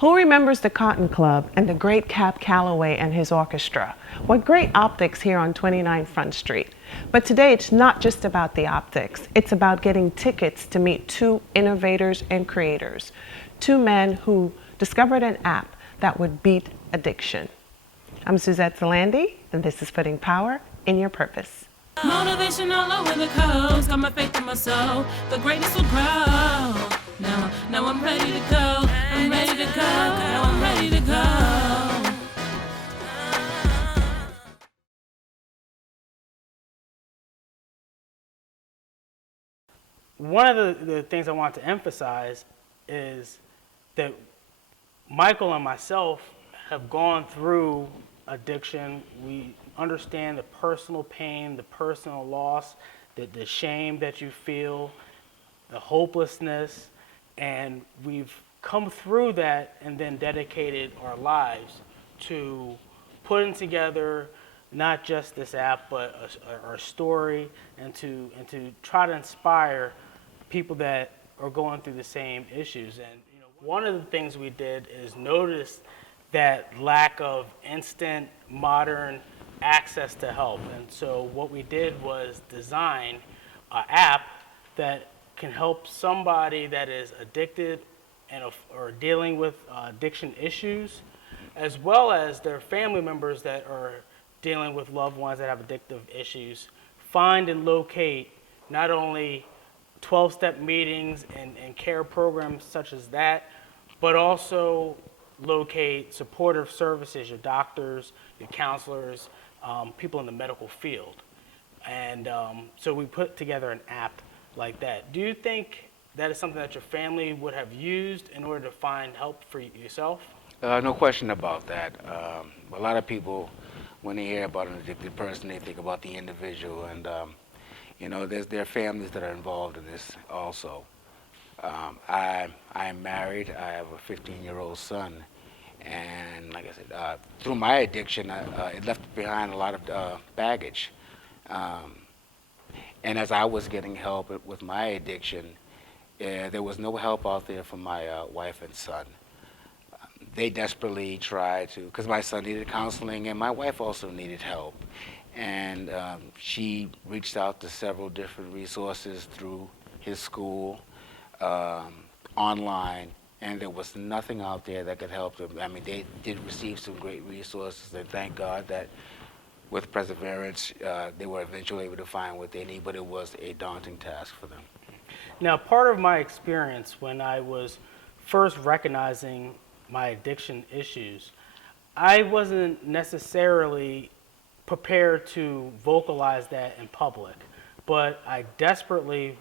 Who remembers the Cotton Club and the great Cab Calloway and his orchestra? What great optics here on 29 Front Street. But today it's not just about the optics. It's about getting tickets to meet two innovators and creators. Two men who discovered an app that would beat addiction. I'm Suzette Zalandi, and this is Putting Power in Your Purpose. Motivation all over the coast, got my faith in my soul, the greatness will grow. Now I'm ready to go, I'm ready to go, now I'm ready to go. One of the things I want to emphasize is that Michael and myself have gone through addiction. We understand the personal pain, the personal loss, the shame that you feel, the hopelessness, and we've come through that and then dedicated our lives to putting together not just this app, but our story, and to try to inspire people that are going through the same issues. And one of the things we did is notice that lack of instant, modern access to help. And so what we did was design an app that can help somebody that is addicted and or dealing with addiction issues, as well as their family members that are dealing with loved ones that have addictive issues, find and locate not only 12-step meetings and care programs such as that, but also locate supportive services, your doctors, your counselors, people in the medical field. And so we put together an app like that. Do you think that is something that your family would have used in order to find help for yourself? No question about that. A lot of people, when they hear about an addicted person, they think about the individual, and there are families that are involved in this also. I am married. I have a 15-year-old son, and like I said, through my addiction, it left behind a lot of baggage. And as I was getting help with my addiction, there was no help out there for my wife and son. They desperately tried to, because my son needed counseling and my wife also needed help. And she reached out to several different resources through his school, online, and there was nothing out there that could help them. I mean, they did receive some great resources, and thank God that with perseverance, they were eventually able to find what they need, but it was a daunting task for them. Now, part of my experience when I was first recognizing my addiction issues, I wasn't necessarily prepared to vocalize that in public, but I desperately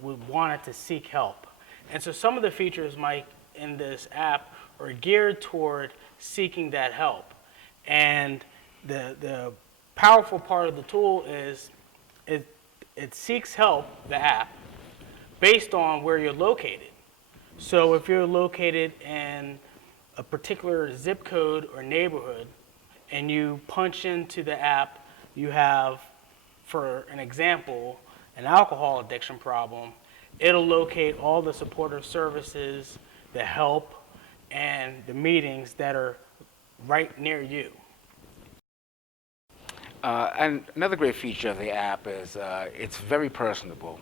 wanted to seek help. And so some of the features, Mike, in this app are geared toward seeking that help. And the powerful part of the tool is it seeks help, the app, based on where you're located. So if you're located in a particular zip code or neighborhood and you punch into the app, you have, for an example, an alcohol addiction problem, it'll locate all the supportive services, the help, and the meetings that are right near you. And another great feature of the app is it's very personable.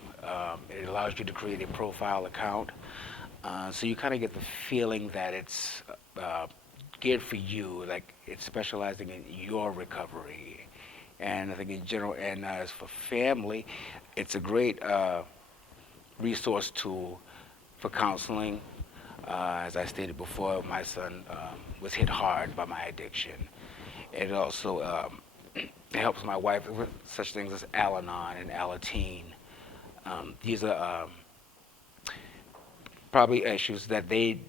It allows you to create a profile account, so you kind of get the feeling that it's geared for you, like it's specializing in your recovery. And I think in general, and as for family, it's a great resource tool for counseling. As I stated before, my son was hit hard by my addiction. It also it helps my wife with such things as Al-Anon and Alateen. These are probably issues that they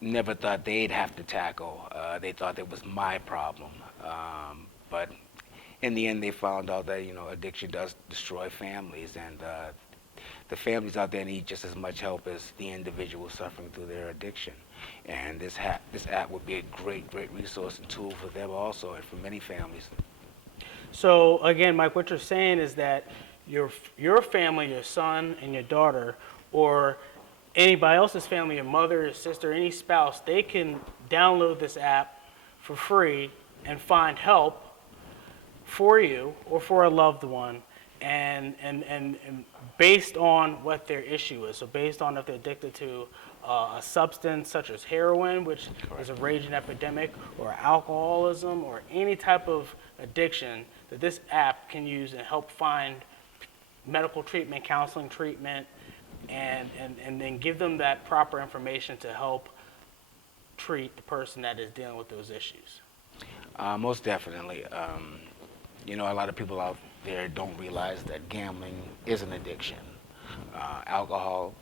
never thought they'd have to tackle. They thought it was my problem. But in the end, they found out that addiction does destroy families, and the families out there need just as much help as the individual suffering through their addiction. And this app would be a great resource and tool for them also, and for many families. So again, Mike, what you're saying is that your family, your son and your daughter, or anybody else's family, a mother, a sister, any spouse, they can download this app for free and find help for you or for a loved one, and based on what their issue is. So based on if they're addicted to a substance such as heroin, which is a raging epidemic, or alcoholism, or any type of addiction, that this app can use and help find medical treatment, counseling treatment, and then give them that proper information to help treat the person that is dealing with those issues. Most definitely. You know, a lot of people out there don't realize that gambling is an addiction. Alcohol,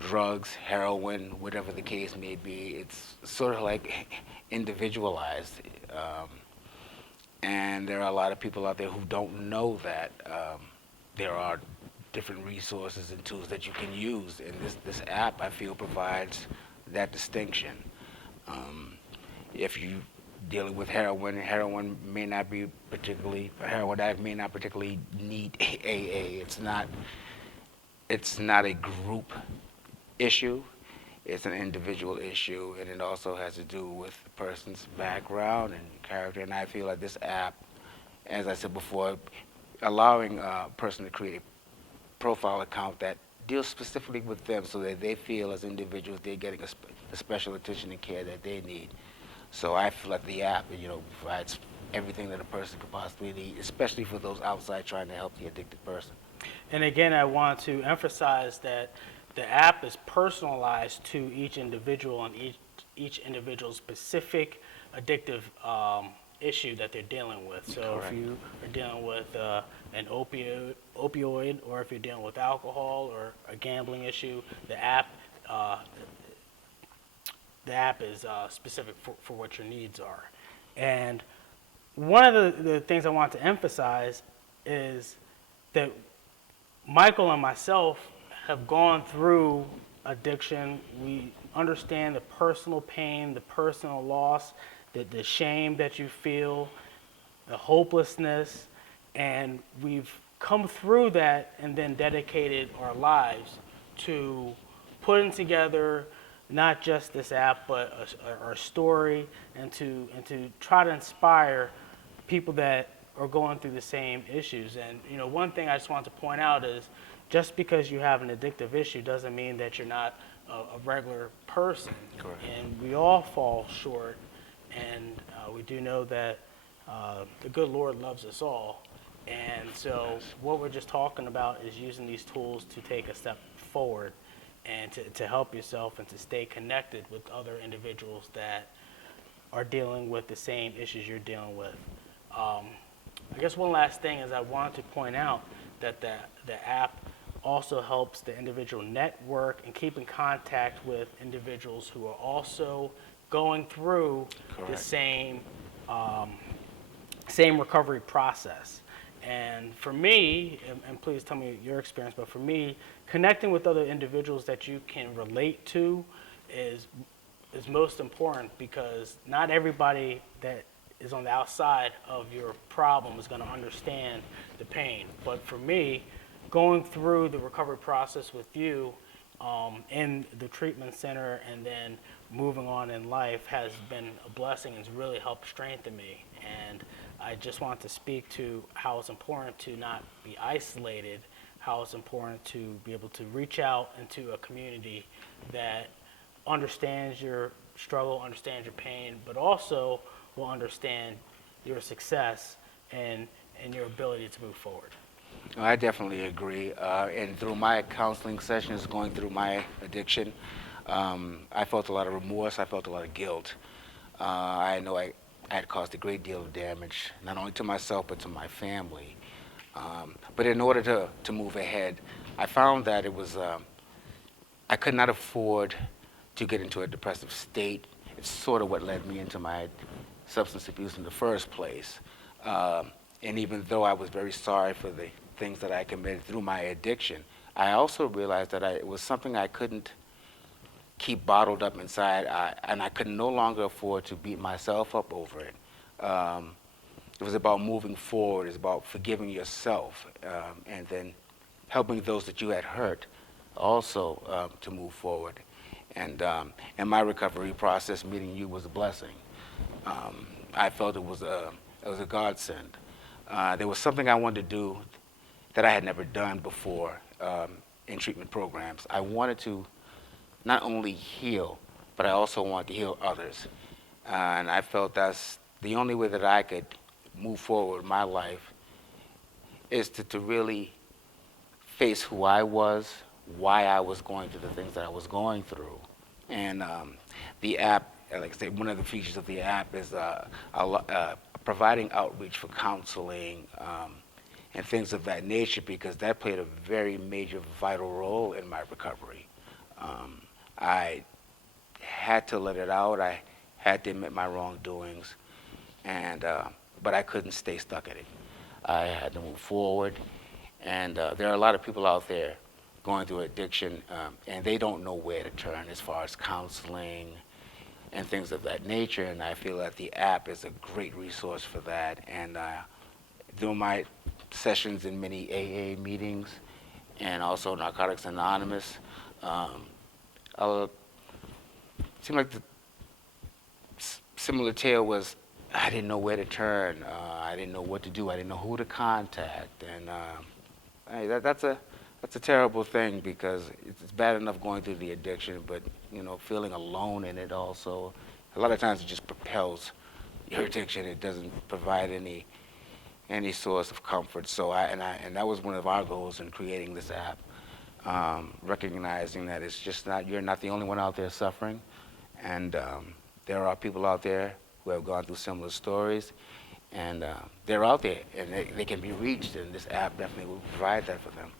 drugs, heroin, whatever the case may be, it's sort of like individualized. And there are a lot of people out there who don't know that there are different resources and tools that you can use. And this app, I feel, provides that distinction. If you dealing with heroin may not be particularly, a heroin addict may not particularly need AA. It's not a group issue. It's an individual issue, and it also has to do with the person's background and character. And I feel like this app, as I said before, allowing a person to create a profile account that deals specifically with them, so that they feel as individuals they're getting the special attention and care that they need. So I feel like the app, you know, provides everything that a person could possibly need, especially for those outside trying to help the addicted person. And again, I want to emphasize that the app is personalized to each individual and each individual's specific addictive issue that they're dealing with. So Correct. if you are dealing with an opioid, or if you're dealing with alcohol or a gambling issue, the app is specific for what your needs are. And one of the things I want to emphasize is that Michael and myself have gone through addiction. We understand the personal pain, the personal loss, the shame that you feel, the hopelessness, and we've come through that and then dedicated our lives to putting together not just this app, but our story, and to try to inspire people that are going through the same issues. And you know, one thing I just want to point out is, just because you have an addictive issue doesn't mean that you're not a regular person. Correct. And we all fall short, and we do know that the good Lord loves us all. And so what we're just talking about is using these tools to take a step forward and to help yourself and to stay connected with other individuals that are dealing with the same issues you're dealing with. I guess one last thing is I want to point out that the app also helps the individual network and keep in contact with individuals who are also going through the Correct. same recovery process. And for me, and please tell me your experience, but for me, connecting with other individuals that you can relate to is most important, because not everybody that is on the outside of your problem is going to understand the pain. But for me, going through the recovery process with you in the treatment center and then moving on in life has been a blessing and has really helped strengthen me. And I just want to speak to how it's important to not be isolated, how it's important to be able to reach out into a community that understands your struggle, understands your pain, but also will understand your success and your ability to move forward. I definitely agree. And through my counseling sessions, going through my addiction, I felt a lot of remorse. I felt a lot of guilt. I know I had caused a great deal of damage, not only to myself, but to my family. But in order to move ahead, I found that it was, I could not afford to get into a depressive state. It's sort of what led me into my substance abuse in the first place. And even though I was very sorry for the things that I committed through my addiction, I also realized that it was something I couldn't keep bottled up inside, and I could no longer afford to beat myself up over it. It was about moving forward. It's about forgiving yourself, and then helping those that you had hurt also to move forward. And in my recovery process, meeting you was a blessing. I felt it was a godsend. There was something I wanted to do that I had never done before in treatment programs. I wanted to not only heal, but I also wanted to heal others. And I felt that's the only way that I could move forward in my life is to really face who I was, why I was going through the things that I was going through. And the app, like I say, one of the features of the app is providing outreach for counseling and things of that nature, because that played a very major, vital role in my recovery. I had to let it out. I had to admit my wrongdoings, and but I couldn't stay stuck in it. I had to move forward, and there are a lot of people out there going through addiction, and they don't know where to turn as far as counseling and things of that nature. And I feel that the app is a great resource for that. And through my sessions in many AA meetings and also Narcotics Anonymous, it seemed like the similar tale was I didn't know where to turn. I didn't know what to do. I didn't know who to contact. And hey, that's a terrible thing, because it's bad enough going through the addiction, but feeling alone in it also. A lot of times it just propels your addiction. It doesn't provide any source of comfort. So and that was one of our goals in creating this app, recognizing that it's just you're not the only one out there suffering, and there are people out there who have gone through similar stories, and they're out there and they can be reached, and this app definitely will provide that for them.